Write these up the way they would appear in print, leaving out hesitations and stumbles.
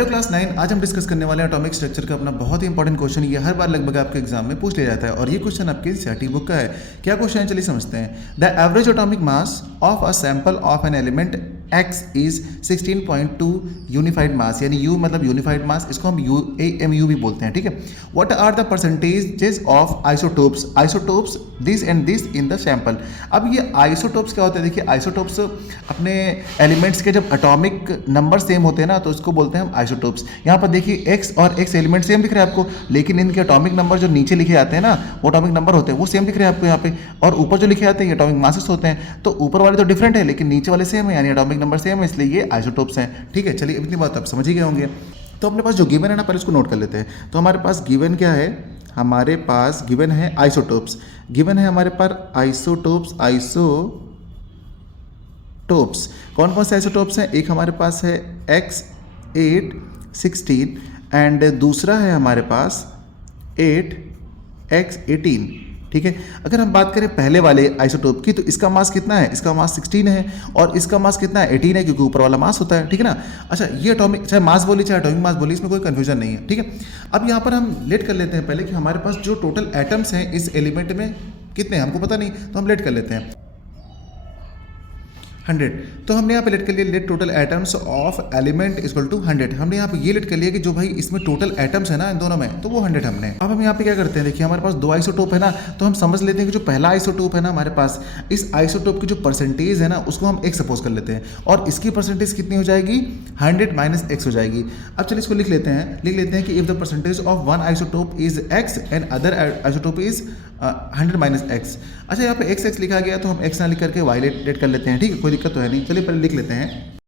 Hello class 9, आज हम discuss करने वाले हैं एटॉमिक स्ट्रक्चर का अपना बहुत ही इंपॉर्टेंट क्वेश्चन। ये हर बार लगभग आपके एग्जाम में पूछ लिया जाता है और ये क्वेश्चन आपके एनसीईआरटी बुक का है। क्या क्वेश्चन है चलिए समझते हैं। The average atomic mass of a sample of an element x is 16.2 unified mass, यानी u मतलब यूनिफाइड मास, इसको हम AMU भी बोलते हैं, ठीक है। What are the percentages of isotopes this and this in the sample. अब ये आइसोटोप्स क्या होते हैं, देखिए आइसोटोप्स अपने एलिमेंट्स के जब एटॉमिक नंबर सेम होते हैं ना तो इसको बोलते हैं हम आइसोटोप्स। यहाँ पर देखिए x और x एलिमेंट सेम दिख रहे हैं आपको, लेकिन इनके एटॉमिक नंबर जो नीचे लिखे आते हैं ना वो एटॉमिक नंबर होते हैं वो सेम दिख रहे हैं आपको यहाँ पे, और ऊपर जो लिखे आते हैं ये एटॉमिक मासेस होते हैं। तो ऊपर वाले तो डिफरेंट है लेकिन नीचे वाले सेम है, यानी एटॉमिक नंबर सेम है, इसलिए ये आइसोटोप्स हैं, ठीक है। चलिए इतनी बात आप समझ ही गए होंगे। तो अपने पास जो गिवन है ना पहले उसको नोट कर लेते हैं। तो हमारे पास गिवन क्या है, हमारे पास गिवन है आइसोटोप्स। गिवन है हमारे पास आइसोटोप्स कौन कौन से आइसोटोप्स हैं, एक हमारे पास है X8 16 एंड दूसरा है हमारे पास 8X18, ठीक है। अगर हम बात करें पहले वाले आइसोटोप की तो इसका मास कितना है, इसका मास 16 है और इसका मास कितना है 18 है, क्योंकि ऊपर वाला मास होता है, ठीक है ना। अच्छा ये एटॉमिक चाहे मास बोली चाहे एटॉमिक मास बोली, इसमें कोई कंफ्यूजन नहीं है, ठीक है। अब यहाँ पर हम लेट कर लेते हैं पहले कि हमारे पास जो टोटल एटम्स हैं इस एलिमेंट में कितने हैं, हमको पता नहीं, तो हम लेट कर लेते हैं 100। तो हमने यहाँ पे लेट कर लिया, let total atoms of element equal to 100। हमने यहाँ पे ये लेट कर लिया कि जो भाई इसमें टोटल एटम्स है ना इन दोनों में तो वो 100 हमने। अब हम यहाँ पे क्या करते हैं, देखिए हमारे पास दो आइसोटोप है ना, तो हम समझ लेते हैं कि जो पहला आइसोटोप है ना हमारे पास, इस आइसोटोप की जो परसेंटेज है ना उसको हम x सपोज कर लेते हैं और इसकी परसेंटेज कितनी हो जाएगी 100 माइनस x हो जाएगी। अब चलिए इसको लिख लेते हैं कि if the percentage of one isotope is x and other isotope is 100 minus x। अच्छा यहाँ पे x लिखा गया तो हम x ना लिख करके y लेट कर लेते हैं, ठीक है, कोई दिक्कत तो है नहीं। चलिए पहले लिख लेते हैं।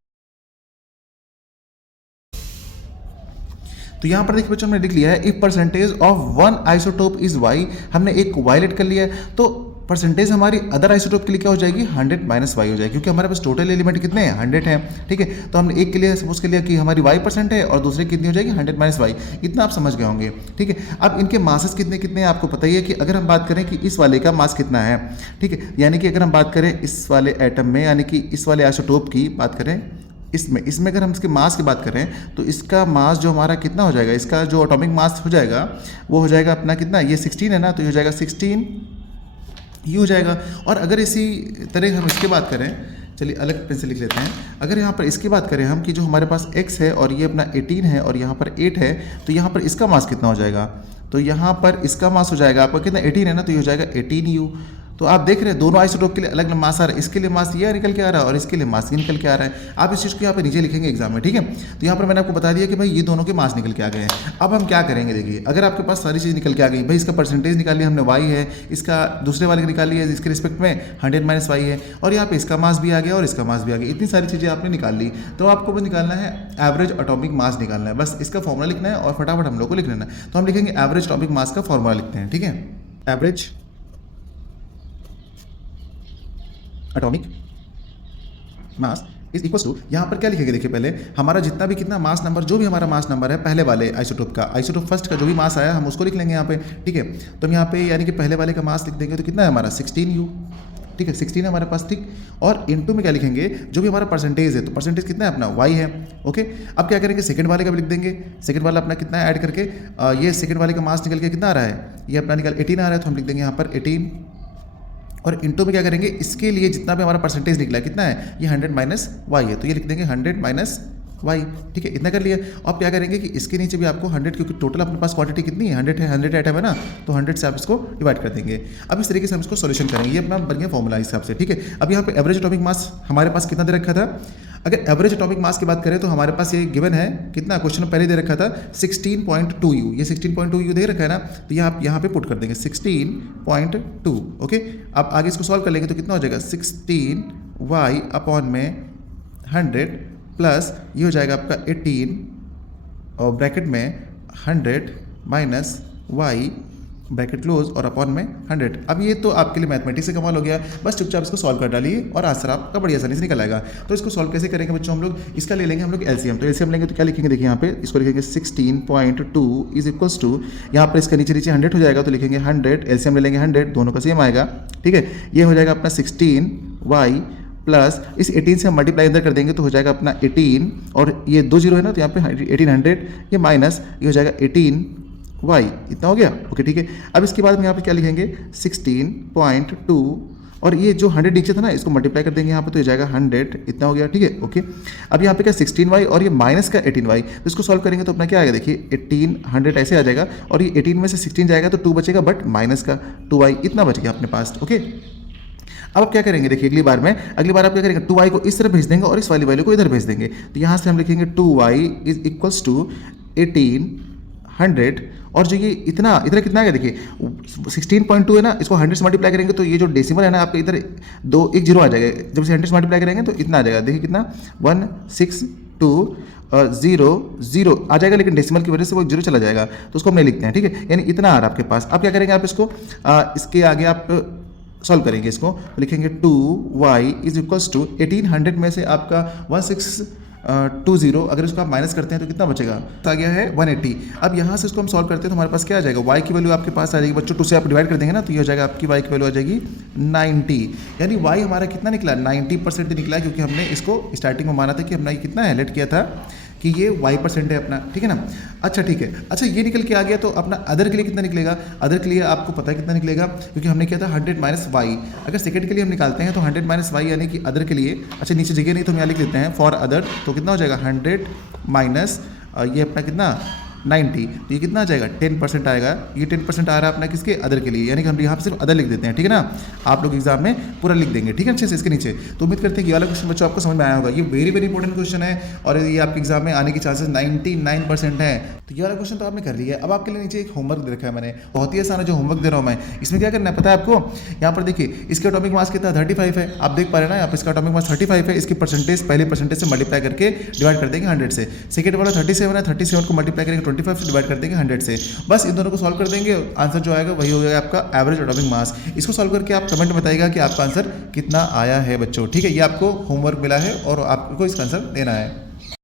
तो यहाँ पर देखिए बच्चों हमने लिख लिया है if percentage of one isotope is y, हमने एक y लेट कर लिया है तो परसेंटेज हमारी अदर आइसोटोप के लिए क्या हो जाएगी 100 माइनस y हो जाएगी, क्योंकि हमारे पास टोटल एलिमेंट कितने हैं 100 हैं, ठीक है। तो हमने एक के लिए सपोज कर लिया कि हमारी y% है और दूसरे कितनी हो जाएगी 100 माइनस y, इतना आप समझ गए होंगे, ठीक है। अब इनके मासेस कितने कितने हैं आपको पता ही है कि अगर हम बात करें कि इस वाले का मास कितना है, ठीक है, यानी कि अगर हम बात करें इस वाले एटम में यानी कि इस वाले आइसोटोप की बात करें इसमें अगर हम इसके मास की बात करें तो इसका मास जो हमारा कितना हो जाएगा, इसका जो एटॉमिक मास हो जाएगा वो हो जाएगा अपना कितना, ये 16 है ना तो ये हो जाएगा 16 ये हो जाएगा। और अगर इसी तरह हम इसकी बात करें, चलिए अलग पेन से लिख लेते हैं, अगर यहाँ पर इसकी बात करें हम कि जो हमारे पास x है और ये अपना 18 है और यहाँ पर 8 है तो यहाँ पर इसका मास कितना हो जाएगा, तो यहाँ पर इसका मास हो जाएगा आपका कितना 18 है ना तो ये हो जाएगा 18U। तो आप देख रहे हैं दोनों आइसोटोप के लिए अलग अलग मास आ रहा है, इसके लिए मास ये निकल के आ रहा है और इसके लिए मास ये निकल के आ रहा है। आप इस चीज़ को यहाँ पे नीचे लिखेंगे एग्जाम में, ठीक है। तो यहाँ पर मैंने आपको बता दिया कि भाई ये दोनों के मास निकल के आ गए हैं। अब हम क्या करेंगे, देखिए अगर आपके पास सारी चीज़ निकल के आ गई, भाई इसका परसेंटेज निकाल लिया हमने y है, इसका दूसरे वाले की निकाल लिया इसके रिस्पेक्ट में 100 माइनस y है, और यहाँ पे इसका मास भी आ गया और इसका मास भी आ गया, इतनी सारी चीज़ें आपने निकाल ली। तो आपको बस निकालना है एवरेज एटॉमिक मास निकालना है, बस इसका फॉर्मूला लिखना है और फटाफट हम लोग को लिख लेना है। तो हम लिखेंगे एवरेज एटॉमिक मास का फॉर्मूला लिखते हैं, ठीक है। Average atomic mass is equal to, यहाँ पर क्या लिखेंगे देखिए पहले हमारा जितना भी कितना मास नंबर, जो भी हमारा मास नंबर है पहले वाले आइसोटोप का, आइसोटोप फर्स्ट का जो भी मास आया हम उसको लिख लेंगे यहाँ पे, ठीक है। तो हम यहाँ पे यानी कि पहले वाले का मास लिख देंगे तो कितना है हमारा 16U, ठीक है, 16 है हमारे पास, ठीक। और इनटू में क्या लिखेंगे जो भी हमारा परसेंटेज है, तो परसेंटेज कितना है अपना y है, ओके। अब क्या करेंगे सेकंड वाले का भी लिख देंगे, सेकंड वाला अपना कितना है ऐड करके, ये सेकंड वाले का मास निकल के कितना आ रहा है, ये अपना निकल 18 आ रहा है तो हम लिख देंगे यहाँ पर 18, और इनटू में क्या करेंगे इसके लिए जितना भी हमारा परसेंटेज निकला है कितना है ये 100 माइनस y है तो ये लिख देंगे 100 माइनस y, ठीक है, इतना कर लिया। अब क्या करेंगे कि इसके नीचे भी आपको 100, क्योंकि टोटल अपने पास क्वांटिटी कितनी है 100 है, 100 आइटम है ना तो 100 से आप इसको डिवाइड कर देंगे। अब इस तरीके से हम इसको सॉल्यूशन करेंगे, ये अपना बन गया फॉर्मूला हिसाब से, ठीक है। अब यहाँ पे एवरेज एटॉमिक मास हमारे पास कितना दे रखा था, अगर एवरेज एटॉमिक मास की बात करें तो हमारे पास ये गिवन है कितना, क्वेश्चन पहले दे रखा था 16.2U, ये 16.2U दे रखा है ना तो ये आप यहाँ पे पुट कर देंगे 16.2, ओके। अब आगे इसको सॉल्व कर लेंगे तो कितना हो जाएगा 16y अपॉन में 100 प्लस ये हो जाएगा आपका 18 और ब्रैकेट में 100 माइनस y ब्रैकेट क्लोज और अपॉन में 100। अब ये तो आपके लिए मैथमेटिक्स से कमाल हो गया, बस चुपचाप इसको सॉल्व कर डालिए और आंसर आपका बड़ी आसानी से निकल आएगा। तो इसको सॉल्व कैसे करेंगे बच्चों, हम लोग इसका ले लेंगे हम लोग एलसीएम। तो एलसीएम लेंगे तो क्या लिखेंगे, देखिए यहाँ पे इसको लिखेंगे 16.2 इज इक्वल्स टू, यहाँ पर इसका नीचे नीचे 100 हो जाएगा तो लिखेंगे 100, एलसीएम ले लेंगे 100, दोनों का सेम आएगा, ठीक है। ये हो जाएगा अपना 16y प्लस इस 18 से हम मल्टीप्लाई अंदर कर देंगे तो हो जाएगा अपना 18 और ये 2 जीरो है ना तो यहाँ पे 1800 ये माइनस ये हो जाएगा 18y इतना हो गया। ओके ठीक है। अब इसके बाद हम यहाँ पे क्या लिखेंगे 16.2 और ये जो 100 नीचे था ना इसको मल्टीप्लाई कर देंगे यहाँ पे तो ये जाएगा 100 इतना हो गया। ठीक है ओके। अब यहाँ पे क्या 16y और ये माइनस का 18y तो इसको सॉल्व करेंगे तो अपना क्या आएगा देखिए 1800 ऐसे आ जाएगा और ये 18 में से 16 जाएगा तो 2 बचेगा बट माइनस का 2y इतना बच गया अपने पास। ओके अब आप क्या करेंगे देखिए अगली बार आप क्या करेंगे 2y को इस तरफ भेज देंगे और इस वाली वैल्यू को इधर भेज देंगे तो यहाँ से हम लिखेंगे 2y इज इक्वल्स टू 1800 और जो ये इतना कितना आएगा देखिए 16.2 है ना इसको 100 से मल्टीप्लाई करेंगे तो ये जो डेसिमल है ना आपके इधर एक जीरो आ जाएगा जब इसे 100 से मल्टीप्लाई करेंगे तो इतना आ जाएगा देखिए कितना 162 आ जाएगा लेकिन डेसिमल की वजह से वो जीरो चला जाएगा तो उसको हम नहीं लिखते हैं। ठीक है यानी इतना आ रहा है आपके पास। अब क्या करेंगे आप इसको इसके आगे आप सॉल्व करेंगे इसको तो लिखेंगे 2y इज इक्वल्स टू 1800 में से आपका 1620 अगर इसको आप माइनस करते हैं तो कितना बचेगा तो आ गया है 180। अब यहाँ से इसको हम सॉल्व करते हैं तो हमारे पास क्या आ जाएगा y की वैल्यू आपके पास आ जाएगी बच्चों 2 से आप डिवाइड कर देंगे ना तो ये हो जाएगा आपकी y की वैल्यू आ जाएगी 90 यानी y हमारा कितना निकला 90% निकला क्योंकि हमने इसको स्टार्टिंग में माना था कि हमने ये कितना हाईलाइट किया था कि ये y% है अपना। ठीक है ना। अच्छा ठीक है। अच्छा ये निकल के आ गया तो अपना अदर के लिए कितना निकलेगा अदर के लिए आपको पता है कितना निकलेगा क्योंकि हमने किया था 100 माइनस वाई। अगर सेकंड के लिए हम निकालते हैं तो 100 माइनस वाई यानी कि अदर के लिए अच्छा नीचे जगह नहीं तो हम यहाँ लिख लेते हैं फॉर अदर तो कितना हो जाएगा 100 माइनस ये अपना कितना 90 तो ये कितना आ जाएगा 10% आएगा। ये 10% आ रहा है अपना किसके अदर के लिए यानी कि हम यहाँ पे सिर्फ अदर लिख देते हैं। ठीक है ना। आप लोग एग्जाम में पूरा लिख देंगे ठीक है अच्छे से इसके नीचे। तो उम्मीद करते हैं कि ये वाला क्वेश्चन बच्चों आपको समझ में आया होगा। ये वेरी वेरी इंपॉर्टेंट क्वेश्चन है और ये आपके एग्जाम में आने की चांसेस 99% है। तो ये वाला क्वेश्चन तो आपने कर लिया है। अब आपके लिए नीचे एक होमवर्क दे रखा है मैंने बहुत ही आसान है जो होमवर्क दे रहा हूँ मैं। इसमें क्या करना है पता है आपको यहाँ पर देखिए इसके एटॉमिक मास कितना 35 है आप देख पा रहे हैं ना यहाँ पर इसका एटॉमिक मास 35 है। इसकी परसेंटेज पहले परसेंटेज से मल्टीप्लाई करके डिवाइड कर देंगे 100 से। सेकंड वाला 37 है 37 को मल्टीप्लाई करेंगे 25 से डिवाइड कर देंगे 100 से। बस इन दोनों को सॉल्व कर देंगे आंसर जो आएगा वही हो जाएगा आपका एवरेज एटॉमिक मास। इसको सॉल्व करके आप कमेंट में बताइएगा कि आपका आंसर कितना आया है बच्चों। ठीक है ये आपको होमवर्क मिला है और आपको इसका आंसर देना है।